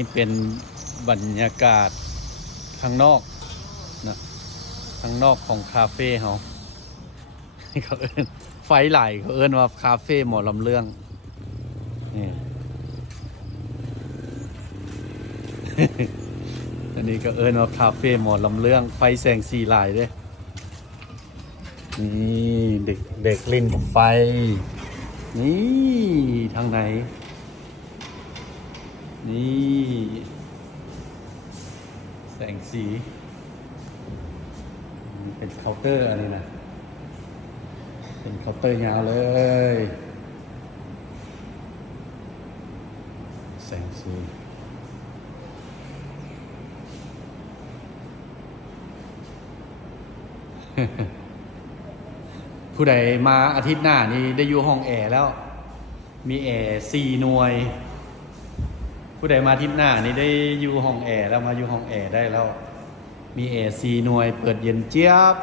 นี่เป็นบรรยากาศข้างนอกนะข้างนอกของคาเฟ่เขาเขาเอิ้นไฟไหลเขาเอิ้นว่าคาเฟ่หมอลำเรื่องนี่ อันนี้ก็เอิ้นว่าคาเฟ่หมอลำเรื่องไฟแสงสีหลายเด้นี่เด็กเด็กเล่นกับไฟนี่ทางไหนนี่แสงสีเป็นเคาน์เตอร์อันนี้นะเป็นเคาน์เตอร์ยาวเลยแสงสีผู้ใดมาอาทิตย์หน้านี้ได้อยู่ห้องแอร์แล้วมีแอร์4 หน่วยผู้ใดมาอาทิตย์หน้านี้ได้อยู่ห้องแอร์แล้วมาอยู่ห้องแอร์ได้แล้วมีแอร์4 หน่วยเปิดเย็นเจี๊ยบ